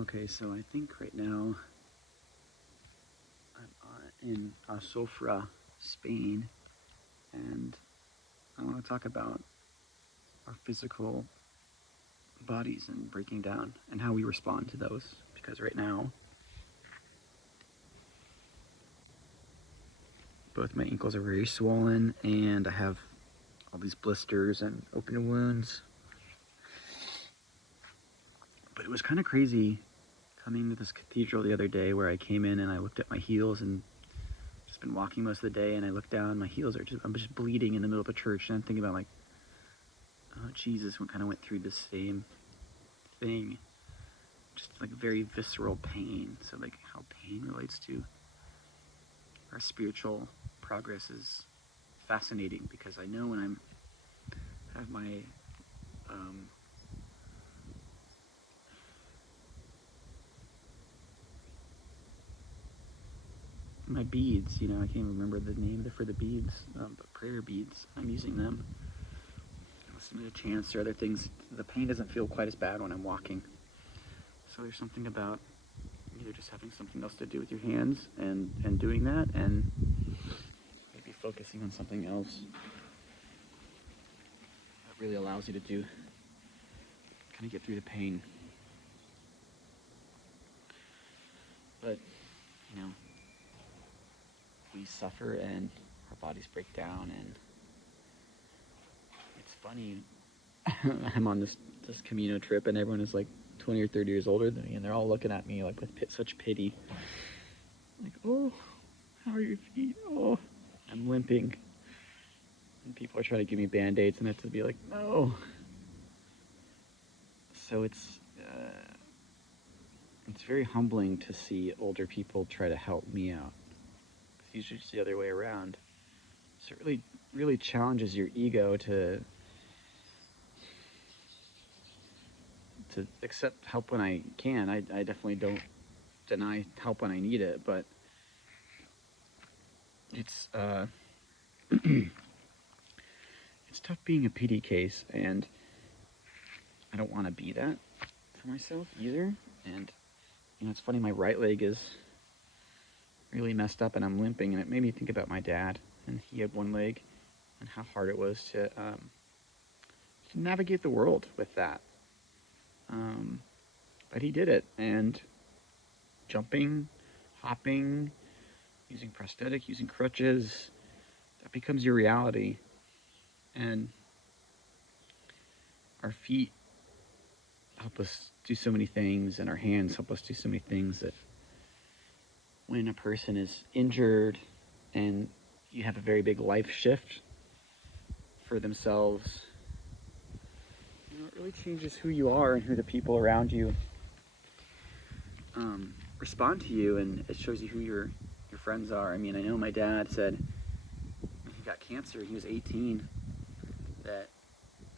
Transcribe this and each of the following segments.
Okay, so I think right now I'm in Sofra, Spain, and I want to talk about our physical bodies and breaking down and how we respond to those. Because right now, both my ankles are very swollen and I have all these blisters and open wounds. But it was kind of crazy coming to this cathedral the other day where I came in and I looked at my heels and just been walking most of the day, and I look down, my heels are I'm just bleeding in the middle of a church, and I'm thinking about like, oh Jesus, we kind of went through the same thing, just like very visceral pain. So like how pain relates to our spiritual progress is fascinating, because I know when I'm have um, my beads, I can't even remember the name for the beads, but prayer beads, I'm using them. Listen to chants or other things, the pain doesn't feel quite as bad when I'm walking. So there's something about either just having something else to do with your hands and doing that, and maybe focusing on something else that really allows you to kind of get through the pain. But, we suffer and our bodies break down, and it's funny. I'm on this Camino trip, and everyone is like 20 or 30 years older than me, and they're all looking at me like with such pity. Like, oh, how are your feet? Oh, I'm limping. And people are trying to give me band-aids, and I have to be like, no. So it's very humbling to see older people try to help me out. It's usually just the other way around. So it really challenges your ego to accept help when I can. I definitely don't deny help when I need it, but it's it's tough being a PD case, and I don't want to be that for myself either. And it's funny, my right leg is really messed up and I'm limping, and it made me think about my dad, and he had one leg, and how hard it was to navigate the world with that. But he did it, and jumping, hopping, using prosthetic, using crutches, that becomes your reality. And our feet help us do so many things, and our hands help us do so many things, that when a person is injured and you have a very big life shift for themselves, it really changes who you are and who the people around you respond to you, and it shows you who your friends are. I mean, I know my dad said when he got cancer, he was 18, that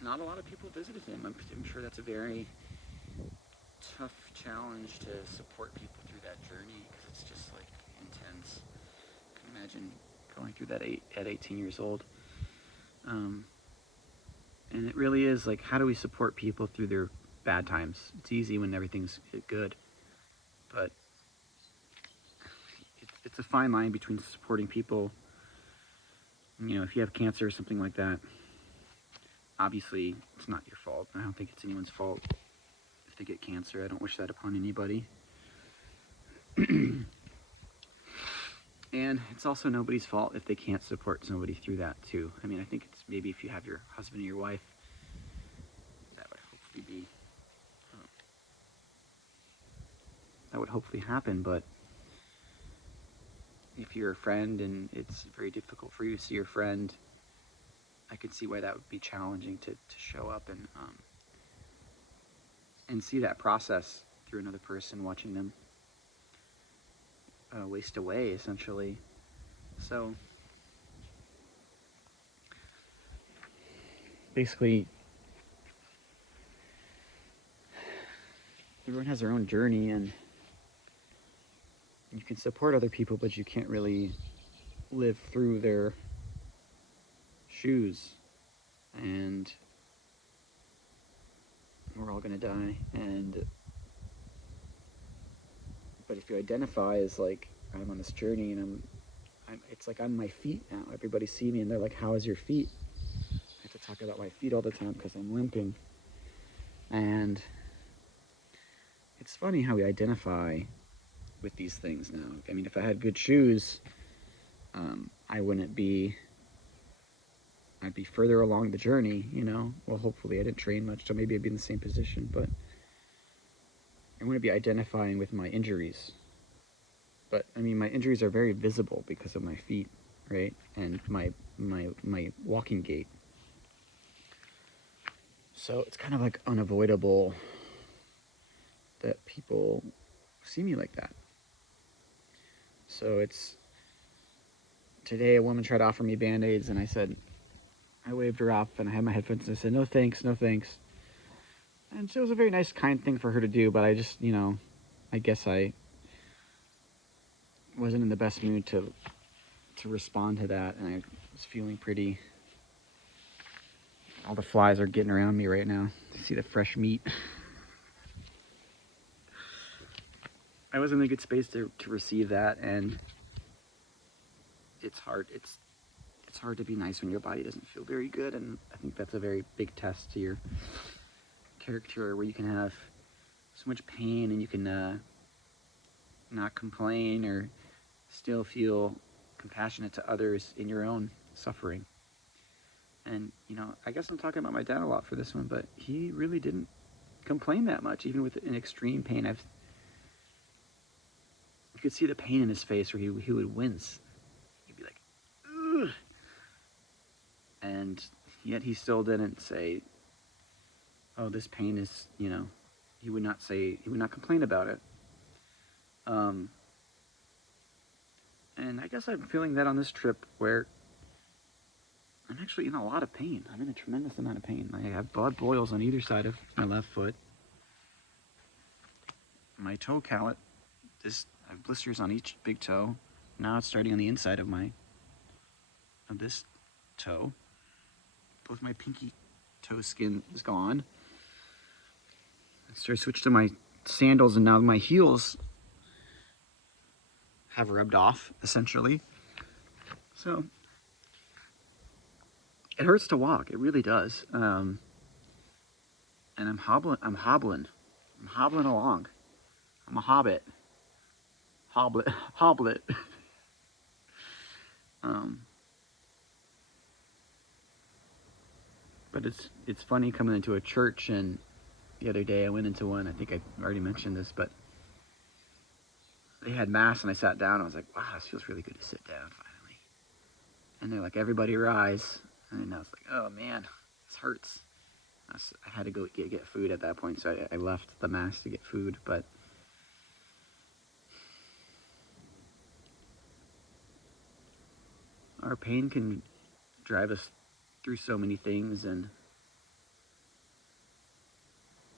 not a lot of people visited him. I'm sure that's a very tough challenge to support people through that journey, because it's just like intense. I can imagine going through that at 18 years old. And it really is like, how do we support people through their bad times? It's easy when everything's good, but it's a fine line between supporting people. If you have cancer or something like that, obviously it's not your fault. I don't think it's anyone's fault if they get cancer. I don't wish that upon anybody. And it's also nobody's fault if they can't support somebody through that too. I mean, I think it's maybe if you have your husband or your wife, that would hopefully happen. But if you're a friend and it's very difficult for you to see your friend, I could see why that would be challenging to show up and see that process through another person, watching them waste away, essentially. So basically, everyone has their own journey, and you can support other people, but you can't really live through their shoes. And we're all gonna die, and to identify as like I'm on this journey, and it's like on my feet now. Everybody see me and they're like, "How is your feet?" I have to talk about my feet all the time because I'm limping. And it's funny how we identify with these things now. I mean, if I had good shoes, I wouldn't be. I'd be further along the journey, you know. Well, hopefully, I didn't train much, so maybe I'd be in the same position. But I wouldn't be identifying with my injuries. But I mean, my injuries are very visible because of my feet, right, and my walking gait. So it's kind of like unavoidable that people see me like that. So it's today a woman tried to offer me Band-Aids, and I waved her off, and I had my headphones, and I said, "No thanks, no thanks." And so it was a very nice, kind thing for her to do, but I just, I guess I wasn't in the best mood to respond to that, and I was feeling pretty. All the flies are getting around me right now. You see the fresh meat. I was in a good space to receive that, and it's hard. It's hard to be nice when your body doesn't feel very good, and I think that's a very big test to your character, where you can have so much pain and you can not complain or still feel compassionate to others in your own suffering. And I guess I'm talking about my dad a lot for this one, but he really didn't complain that much, even with an extreme pain. You could see the pain in his face where he would wince. He'd be like, "Ugh." And yet he still didn't say, "Oh, this pain is," he would not complain about it. And I guess I'm feeling that on this trip, where I'm actually in a lot of pain. I'm in a tremendous amount of pain. I have blood boils on either side of my left foot. My toe callet, I have blisters on each big toe. Now it's starting on the inside of this toe. Both my pinky toe skin is gone. So I switched to my sandals, and now my heels have rubbed off, essentially. So it hurts to walk. It really does. And I'm hobbling along. I'm a hobbit. Hoblet. But it's funny coming into a church, and the other day I went into one. I think I already mentioned this, but they had mass, and I sat down. I was like, "Wow, this feels really good to sit down finally." And they're like, "Everybody rise," and I was like, "Oh man, this hurts." I had to go get food at that point, so I left the mass to get food. But our pain can drive us through so many things, and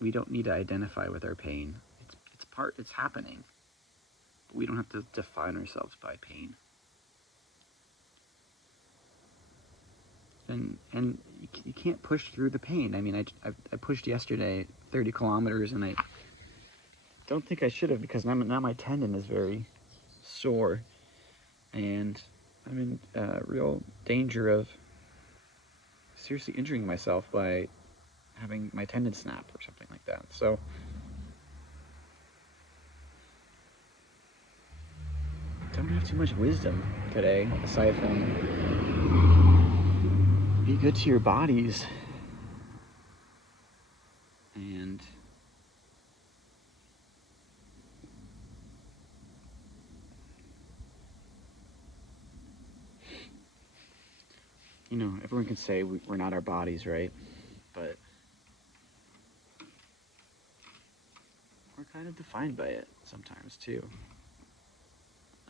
we don't need to identify with our pain. It's happening. But we don't have to define ourselves by pain. And you can't push through the pain. I mean, I pushed yesterday 30 kilometers, and I don't think I should have, because now my tendon is very sore, and I'm in real danger of seriously injuring myself by having my tendon snap or something like that. So don't have too much wisdom today, aside from be good to your bodies. And everyone can say we're not our bodies, right? But we're kind of defined by it sometimes too.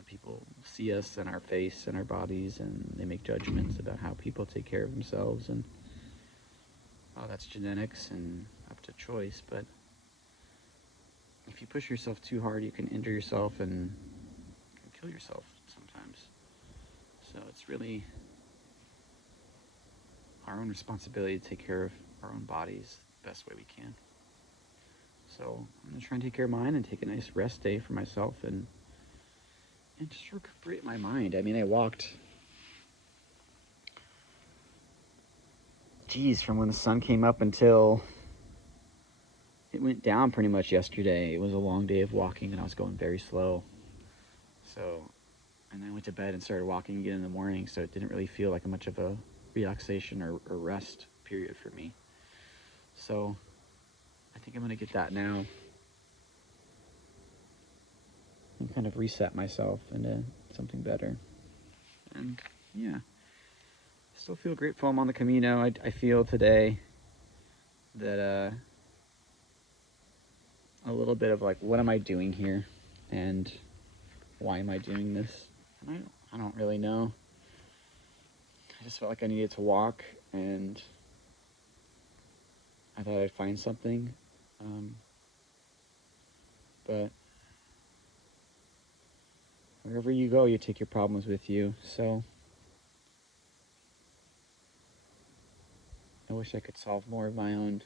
People see us and our face and our bodies, and they make judgments about how people take care of themselves, and that's genetics and up to choice. But if you push yourself too hard, you can injure yourself and kill yourself sometimes. So it's really our own responsibility to take care of our own bodies the best way we can. So I'm gonna try and take care of mine and take a nice rest day for myself and just recuperate my mind. I mean, I walked, geez, from when the sun came up until it went down pretty much yesterday. It was a long day of walking and I was going very slow. So, and then I went to bed and started walking again in the morning, so it didn't really feel like much of a relaxation or rest period for me. So I think I'm gonna get that now and kind of reset myself into something better. And yeah, still feel grateful I'm on the Camino. I feel today that a little bit of like, what am I doing here, and why am I doing this? And I don't really know. I just felt like I needed to walk, and I thought I'd find something. But wherever you go, you take your problems with you. So I wish I could solve more of my own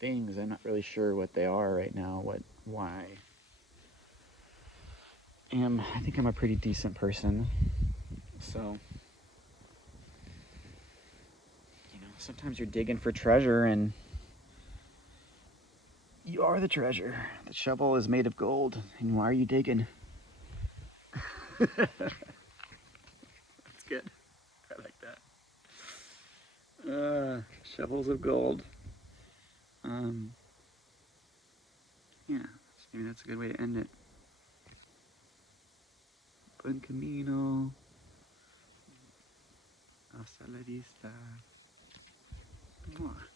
things. I'm not really sure what they are right now, why. I think I'm a pretty decent person. So, sometimes you're digging for treasure and you are the treasure. The shovel is made of gold, and why are you digging? That's good. I like that. Shovels of gold. Yeah, maybe that's a good way to end it. Buen camino. Hasta la vista. Mwah.